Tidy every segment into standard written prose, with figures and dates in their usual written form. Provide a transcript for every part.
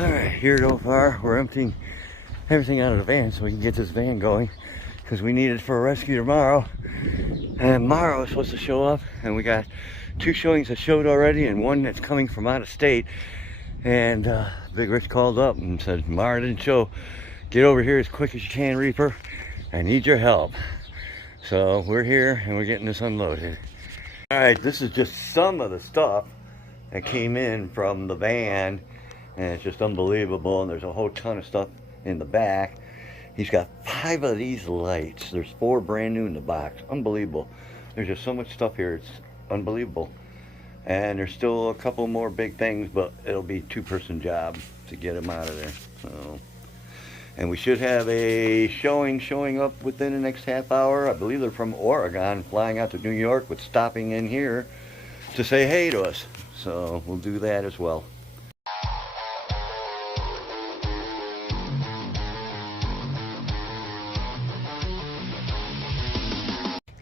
Alright, here so far, we're emptying everything out of the van so we can get this van going, because we need it for a rescue tomorrow. And Mara was supposed to show up, and we got 2 showings that showed already and 1 that's coming from out of state. And Big Rich called up and said, Mara didn't show. Get over here as quick as you can, Reaper. I need your help. So we're here and we're getting this unloaded. Alright, this is just some of the stuff that came in from the van, and it's just unbelievable. And there's a whole ton of stuff in the back. He's got 5 of these lights. There's 4 brand new in the box. Unbelievable. There's just so much stuff here. It's unbelievable. And there's still a couple more big things, but it'll be a 2-person job to get them out of there. So, and we should have a showing up within the next half hour. I believe they're from Oregon, flying out to New York, with stopping in here to say hey to us. So we'll do that as well.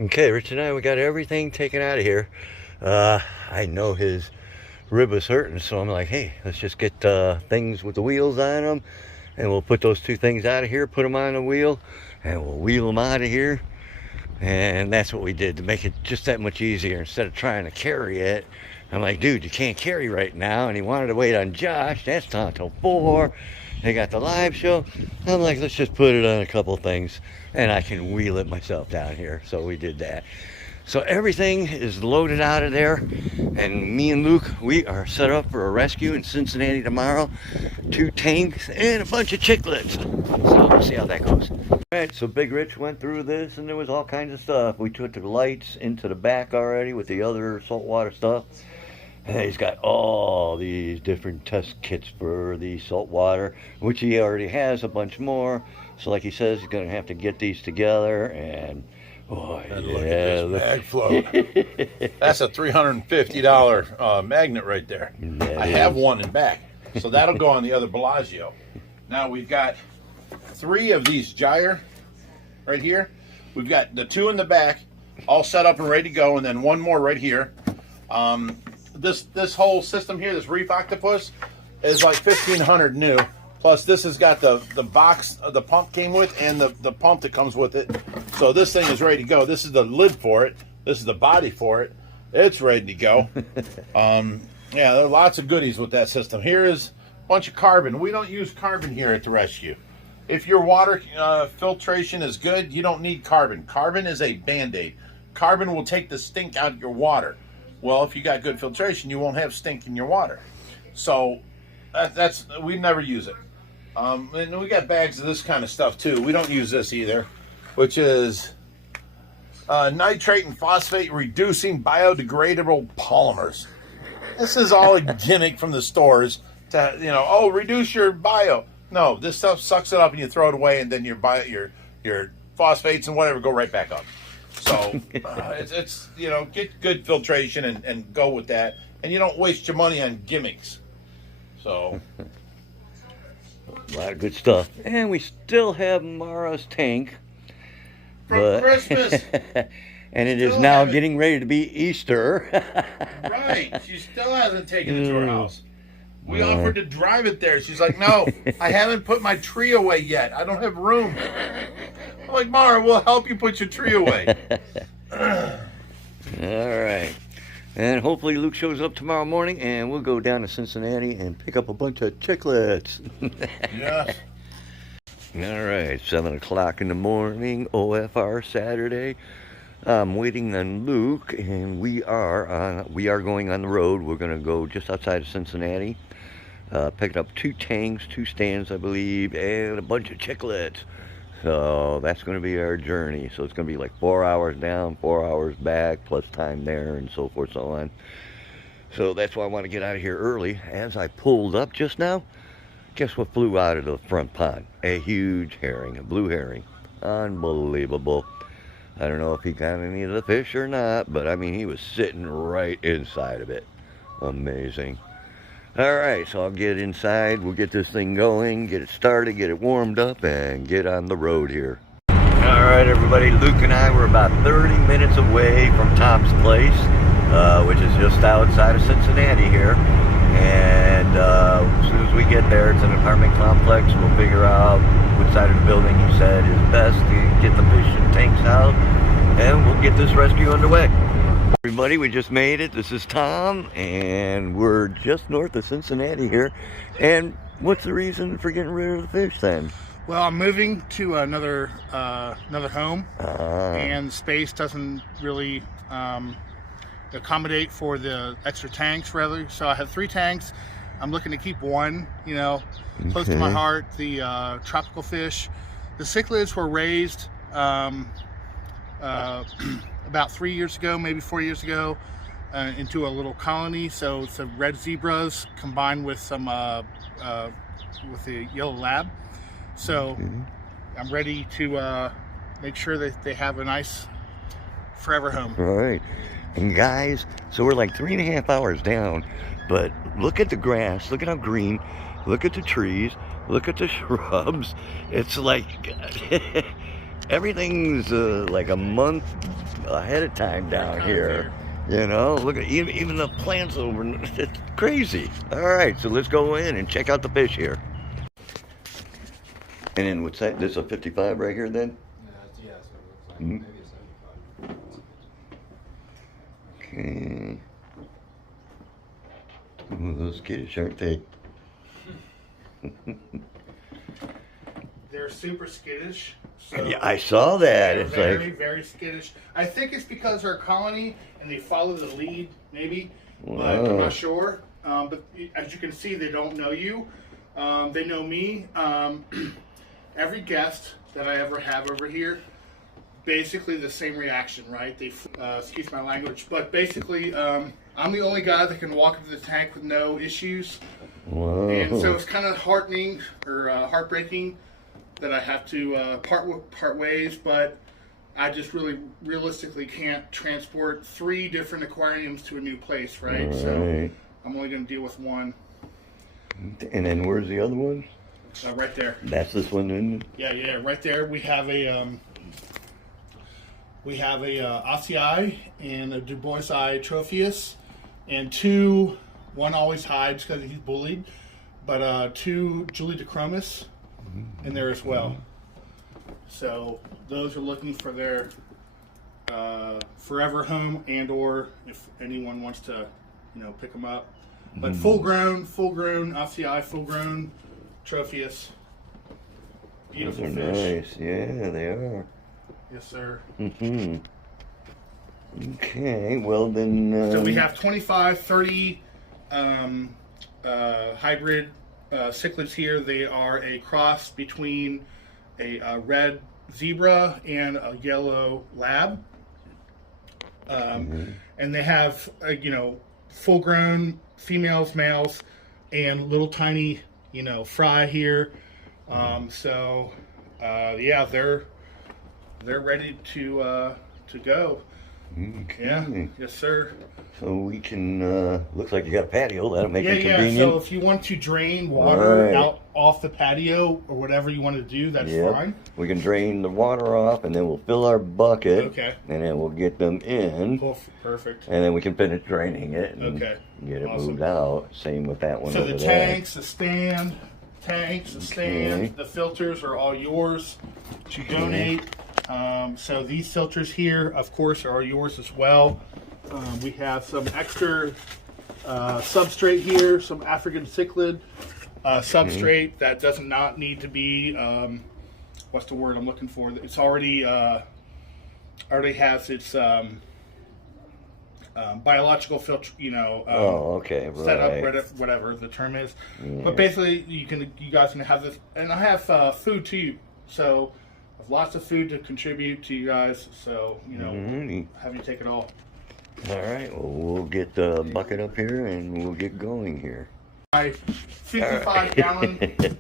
Okay, Rich and I, we got everything taken out of here. I know his rib was hurting, so I'm like, hey, let's just get things with the wheels on them, and we'll put those 2 things out of here, put them on the wheel, and we'll wheel them out of here. And that's what we did to make it just that much easier. Instead of trying to carry it, I'm like, dude, you can't carry right now. And he wanted to wait on Josh. That's not till 4. They got the live show. I'm like, let's just put it on a couple things, and I can wheel it myself down here. So we did that. So everything is loaded out of there, and me and Luke, we are set up for a rescue in Cincinnati tomorrow. 2 tanks and a bunch of cichlids. So we'll see how that goes. All right, so Big Rich went through this, and there was all kinds of stuff. We took the lights into the back already with the other saltwater stuff. And he's got all these different test kits for the saltwater, which he already has a bunch more. So like he says, he's gonna have to get these together. And boy, and look at this mag float. That's a $350 magnet right there. I have one in back, so that'll go on the other Bellagio. Now we've got 3 of these gyre right here. We've got the 2 in the back, all set up and ready to go, and then 1 more right here. This whole system here, this reef octopus, is like $1,500 new. Plus, this has got the box the pump came with, and the pump that comes with it. So this thing is ready to go. This is the lid for it. This is the body for it. It's ready to go. Yeah, there are lots of goodies with that system. Here is a bunch of carbon. We don't use carbon here at the rescue. If your water filtration is good, you don't need carbon. Carbon is a Band-Aid. Carbon will take the stink out of your water. Well, if you got good filtration, you won't have stink in your water. So we never use it. And we got bags of this kind of stuff too. We don't use this either, which is nitrate and phosphate reducing biodegradable polymers. This is all a gimmick from the stores to, oh, reduce your bio. No, this stuff sucks it up and you throw it away, and then your phosphates and whatever go right back up. So it's get good filtration and go with that, and you don't waste your money on gimmicks. So a lot of good stuff. And we still have Mara's tank from Christmas. And it is now getting ready to be Easter. Right. She still hasn't taken it to her house. We offered to drive it there. She's like, no, I haven't put my tree away yet. I don't have room. I'm like, Mara, we'll help you put your tree away. All right. And hopefully Luke shows up tomorrow morning, and we'll go down to Cincinnati and pick up a bunch of chiclets. Yes. All right, 7 o'clock in the morning, OFR Saturday. I'm waiting on Luke, and we are going on the road. We're going to go just outside of Cincinnati, picking up 2 tanks, 2 stands, I believe, and a bunch of chiclets. So that's going to be our journey. So it's going to be like 4 hours down, 4 hours back, plus time there, and so forth, so on. So that's why I want to get out of here early. As I pulled up just now, guess what flew out of the front pond? A huge herring, a blue herring. Unbelievable. I don't know if he got any of the fish or not, but I mean, he was sitting right inside of it. Amazing. All right, so I'll get inside. We'll get this thing going, get it started, get it warmed up, and get on the road here. All right, everybody, Luke and I were about 30 minutes away from Tom's place, which is just outside of Cincinnati here. And as soon as we get there, it's an apartment complex. We'll figure out which side of the building he said is best to get the fish and tanks out, and we'll get this rescue underway. Everybody, we just made it. This is Tom, and we're just north of Cincinnati here. And what's the reason for getting rid of the fish then? Well, I'm moving to another home, and space doesn't really accommodate for the extra tanks, rather. So I have 3 tanks. I'm looking to keep one, you know, close to my heart. The tropical fish, the cichlids were raised about 3 years ago, maybe 4 years ago, into a little colony. So it's the red zebras combined with some with the yellow lab. So I'm ready to make sure that they have a nice forever home. All right. And guys, so we're like 3.5 hours down, but look at the grass, look at how green, look at the trees, look at the shrubs. It's like everything's like a month ahead of time down here. You know, look at even the plants over, it's crazy. All right, so let's go in and check out the fish here. And then what's that? This is a 55 right here then? Yeah, so it looks like maybe a 75. Okay. Ooh, those skittish, aren't they? They're super skittish. So Yeah, I saw that. they're It's very, like, very skittish. I think it's because they're a colony and they follow the lead, maybe, but Wow. I'm not sure. But as you can see, they don't know you. They know me. Every guest that I ever have over here, basically the same reaction, right? They, excuse my language, but basically, I'm the only guy that can walk into the tank with no issues. wow. And so it's kind of heartening or heartbreaking that I have to part ways, but I just really realistically can't transport 3 different aquariums to a new place, right? So Right. I'm only going to deal with one And then where's the other one? right there. That's this one, isn't it? Yeah, right there. We have a Osei and a Du Boisii Tropheus, and 2. One always hides because he's bullied, but 2 Julie DeChromis in there as well. So those are looking for their forever home, and or if anyone wants to, you know, pick them up. But full grown Osei, full grown Tropheus. Those Beautiful are fish. nice. Yeah, they are. Yes, sir. Okay, well then... So we have 25, 30 hybrid cichlids here. They are a cross between a red zebra and a yellow lab. And they have, you know, full-grown females, males, and little tiny, you know, fry here. Yeah, they're ready to go. Okay. Yeah, yes, sir. So we can, looks like you got a patio. That'll make it Yeah. convenient. So if you want to drain water Right. out off the patio or whatever you want to do, that's Yep. fine. We can drain the water off, and then we'll fill our bucket. Okay. And then we'll get them in. Perfect. And then we can finish draining it and Okay. get it Awesome. moved out. Same with that one So over the there. tanks, the stand, the filters are all yours to donate. So these filters here, of course, are yours as well. We have some extra substrate here, some African cichlid substrate that does not need to be, what's the word I'm looking for? It's already has its biological filter, you know, okay, right. set up, whatever the term is. But basically, you guys can have this, and I have food too. So I have lots of food to contribute to you guys. So you know, have you take it all. All right, well, we'll get the bucket up here and we'll get going here. My 55 gallon. This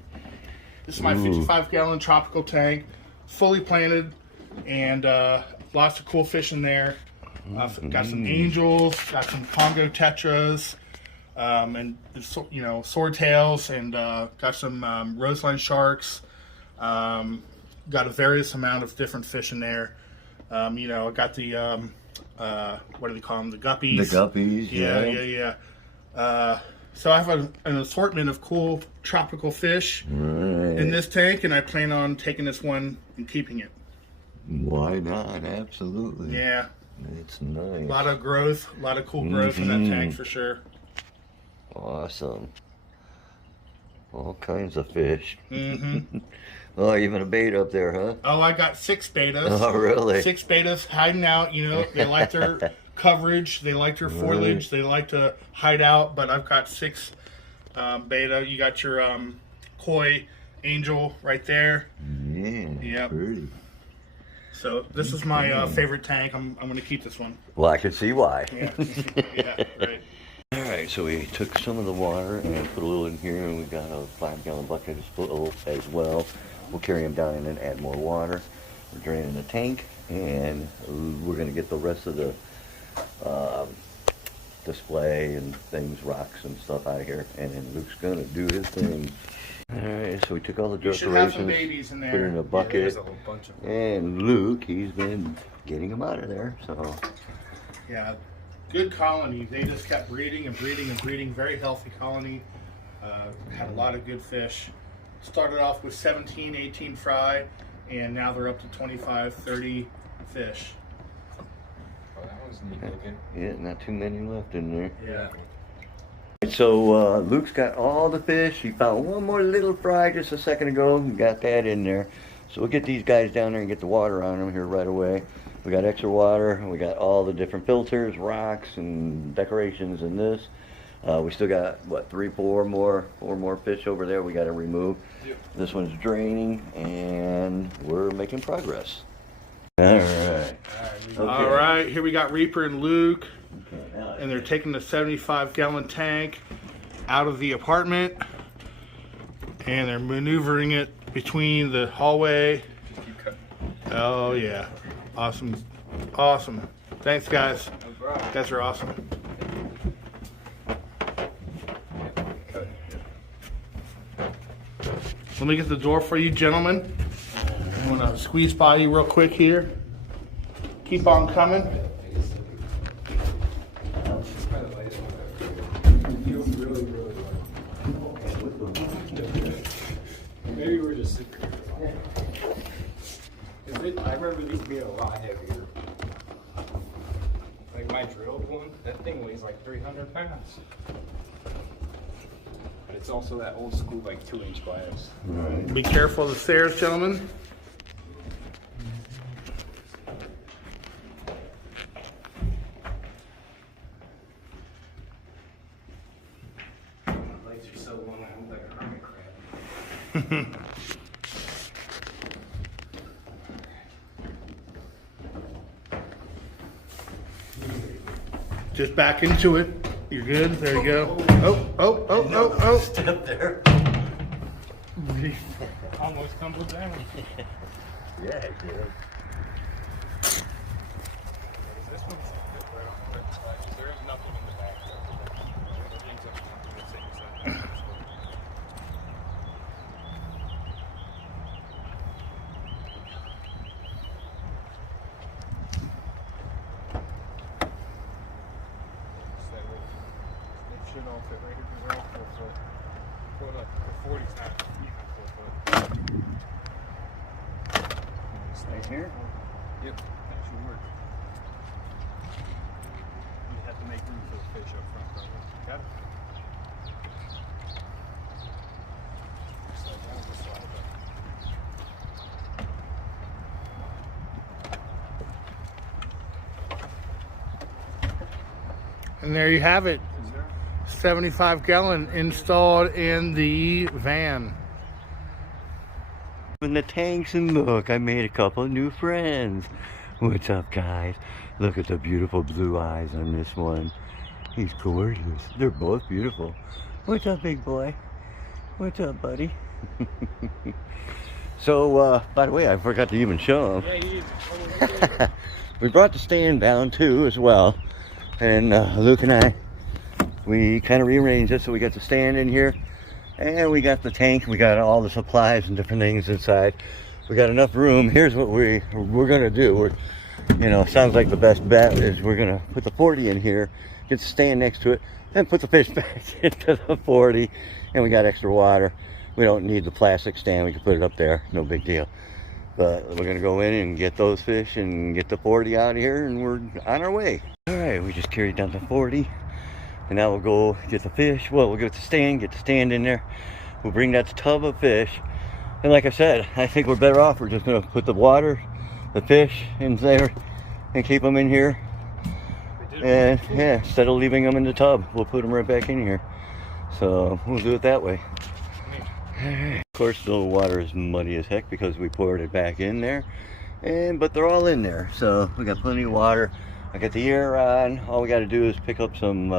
is my 55 gallon tropical tank, fully planted, and lots of cool fish in there. Got some angels, got some Congo tetras, and you know, swordtails, and got some roseline sharks. Got a various amount of different fish in there. You know, I got the what do they call them? The guppies. The guppies, yeah. Yeah. So I have an assortment of cool tropical fish in this tank, and I plan on taking this one and keeping it. Why not? Absolutely. Yeah. It's nice. A lot of growth, a lot of cool growth in that tank for sure. Awesome. All kinds of fish. Oh, even a beta up there, huh? Oh, I got 6 betas. Oh, really? 6 betas hiding out. You know, they like their coverage, they like their foliage, they like to hide out. But I've got 6 beta. You got your koi angel right there. Yeah. Yep. Pretty. So this is my favorite tank. I'm going to keep this one. Well, I can see why. Yeah. Yeah. Right. All right, so we took some of the water and put a little in here, and we got a 5-gallon bucket full as well. We'll carry them down and then add more water. We're draining the tank, and we're going to get the rest of the display and things, rocks and stuff out of here, and then Luke's going to do his thing. All right, so we took all the You should have some decorations, babies in put it there. in a Yeah, bucket, there's a whole bunch of them. and Luke, he's been getting them out of there, so. Yeah. Good colony. They just kept breeding and breeding and breeding. Very healthy colony. Had a lot of good fish. Started off with 17, 18 fry, and now they're up to 25, 30 fish. Oh, that one's neat looking. Yeah, not too many left in there. Yeah. So Luke's got all the fish. He found one more little fry just a second ago. He got that in there. So we'll get these guys down there and get the water on them here right away. We got extra water, and we got all the different filters, rocks, and decorations in this. We still got, what, 4 more fish over there we got to remove. Yep. This one's draining, and we're making progress. All right. All right, here we got Reaper and Luke, Okay, now and they're taking the 75-gallon tank out of the apartment, and they're maneuvering it between the hallway. Keep cutting. Oh, yeah. Awesome. Awesome. Thanks, guys. No problem. You guys are awesome. Cut. Let me get the door for you, gentlemen. I'm going to squeeze by you real quick here. Keep on coming. Feels really, really good. Maybe we're just sitting here. I remember these being a lot heavier. Like my drilled one, that thing weighs like 300 pounds. But it's also that old school like 2-inch glass. Be careful of the stairs, gentlemen. My legs are so long, I look like a hermit crab. Just back into it. You're good. There you go. Oh. Step there. Almost tumbled down. Yeah, it did. This one's right on the right side, 'cause there is nothing in the back there. Everything's up to the same side. They should all fit right here, 'cause they're all 4 foot. Well, look, the 40's not even 4 foot. Right here? Yep, that should work. You have to make room for the fish up front, probably. Got it? Slide down, just slide up. And there you have it. Is there? 75-gallon installed in the van. In the tanks, and look, I made a couple of new friends. What's up, guys? Look at the beautiful blue eyes on this one. He's gorgeous. They're both beautiful. What's up, big boy? What's up, buddy? So, by the way, I forgot to even show them. Yeah, you need We brought the stand down too, as well. And Luke and I, we kind of rearranged it so we got the stand in here. And we got the tank, we got all the supplies and different things inside. We got enough room. Here's what we're gonna do. Sounds like the best bet is we're gonna put the 40 in here get the stand next to it, then put the fish back into the 40, and we got extra water. We don't need the plastic stand, we can put it up there, no big deal. But we're gonna go in and get those fish and get the 40 out of here, and we're on our way. All right, we just carried down the 40, and now we'll go get the fish. Well, we'll get the stand in there. We'll bring that tub of fish. And like I said, I think we're better off. We're just gonna put the water, the fish in there, and keep them in here. And yeah, instead of leaving them in the tub, we'll put them right back in here. So we'll do it that way. Of course, the water is muddy as heck because we poured it back in there. But they're all in there, so we got plenty of water. I got the air on. All we got to do is pick up some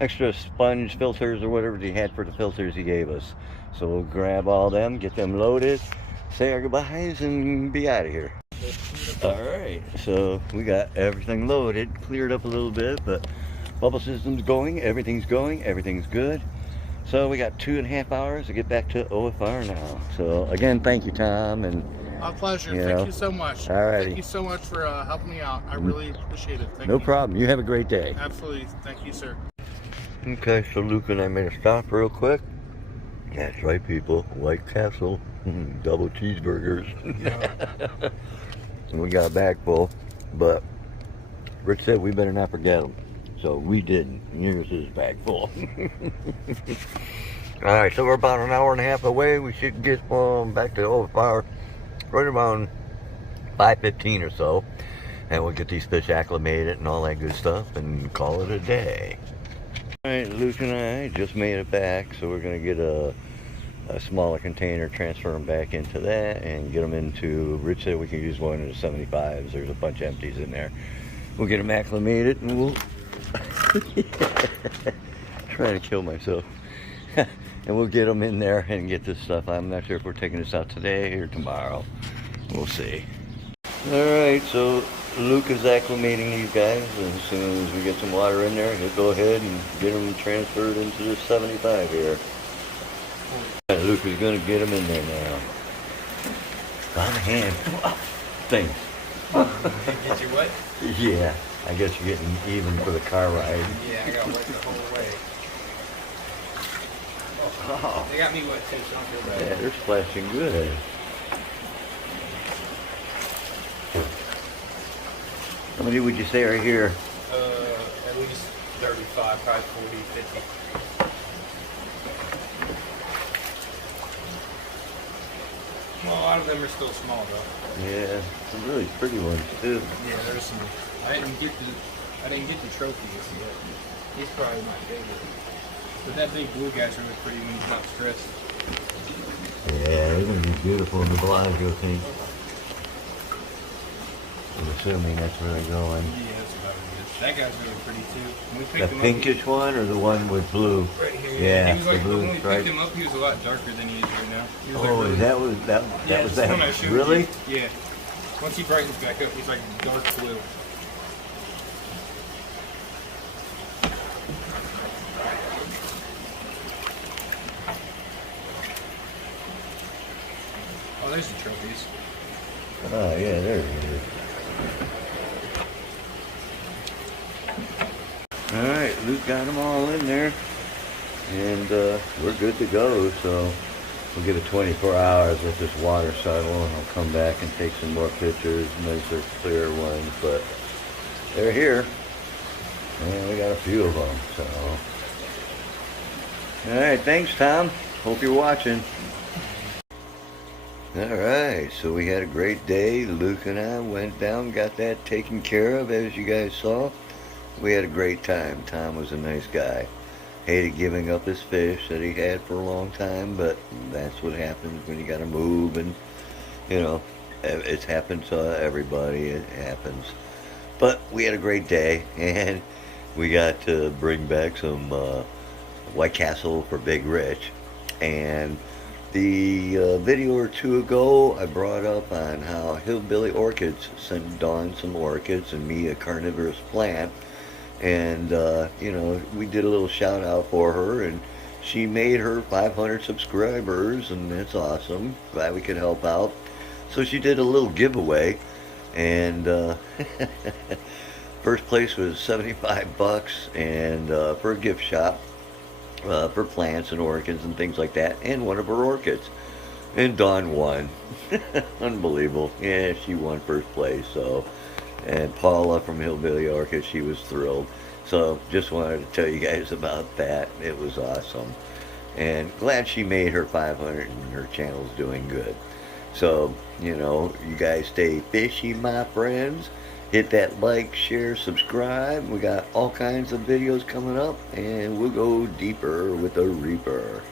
extra sponge filters or whatever he had for the filters he gave us. So we'll grab all them, get them loaded, say our goodbyes, and be out of here. All right, so we got everything loaded, cleared up a little bit, but bubble system's going, everything's good. So we got 2.5 hours to get back to OFR now. So again, thank you, Tom. And my pleasure. You Thank know. you so much. All righty. Thank you so much for helping me out. I really appreciate it. Thank no you. problem. You have a great day. Absolutely. Thank you, sir. Okay, so Luke and I made a stop real quick. That's right, people. White Castle, double cheeseburgers. And we got a bag full, but Rich said we better not forget them. So we didn't. Here's his bag full. All right, so we're about an hour and a half away. We should get back to OFR right around 5:15 or so. And we'll get these fish acclimated and all that good stuff and call it a day. All right, Luke and I just made it back, so we're gonna get a smaller container, transfer them back into that, and get them into, Rich said we can use one of the 75s. There's a bunch of empties in there. We'll get them acclimated, and we'll trying to kill myself. And we'll get them in there and get this stuff. I'm not sure if we're taking this out today or tomorrow. We'll see. All right, so Luke is acclimating these guys, and as soon as we get some water in there, he'll go ahead and get them transferred into the 75 here. Luke is going to get them in there now. By the hand. Thanks. Get you wet? Yeah, I guess you're getting even for the car ride. Yeah, I got wet the whole way. Oh, They got me wet too, so I don't feel bad. yeah, they're splashing good. How many would you say are here? At least 35, probably 40, 50. Well, a lot of them are still small though. Yeah, some really pretty ones too. Yeah, there's some. I didn't get the trophies yet. He's probably my favorite. But that big blue guy's really pretty when he's not stressed. Yeah, they're going to be beautiful in the Bellagio tank. I'm assuming that's where they're going. Yeah, that's about it. That guy's really pretty too. When we The picked him pinkish one or the one with blue? up, right here. Yeah, He was like, the blue when we stripe. picked him up, he was a lot darker than he is right now. He was Oh, like really, that was that yeah, was it's the one I that. showed Really? you. Yeah. Once he brightens back up, he's like dark blue. Oh, there's the trophies. Oh yeah, there it is. All right, Luke got them all in there, and we're good to go. So we'll give it 24 hours, let this water settle, and I'll come back and take some more pictures, nicer, clear ones. But they're here, and we got a few of them. So, all right, thanks, Tom. Hope you're watching. Alright, so we had a great day. Luke and I went down, got that taken care of, as you guys saw. We had a great time. Tom was a nice guy. Hated giving up his fish that he had for a long time, but that's what happens when you gotta move, and you know, it's happened to everybody. It happens. But we had a great day, and we got to bring back some White Castle for Big Rich. And the video or two ago, I brought up on how Hillbilly Orchids sent Dawn some orchids and me a carnivorous plant. And, you know, we did a little shout out for her, and she made her 500 subscribers, and that's awesome. Glad we could help out. So she did a little giveaway, and for First place was 75 bucks, and for a gift shop for plants and orchids and things like that, and one of her orchids. And Dawn won. Unbelievable. Yeah, she won first place. So, and Paula from Hillbilly Orchid, she was thrilled. So just wanted to tell you guys about that. It was awesome. And glad she made her 500 and her channel's doing good. So, you know, you guys stay fishy, my friends. Hit that like, share, subscribe. We got all kinds of videos coming up, and we'll go deeper with the Reaper.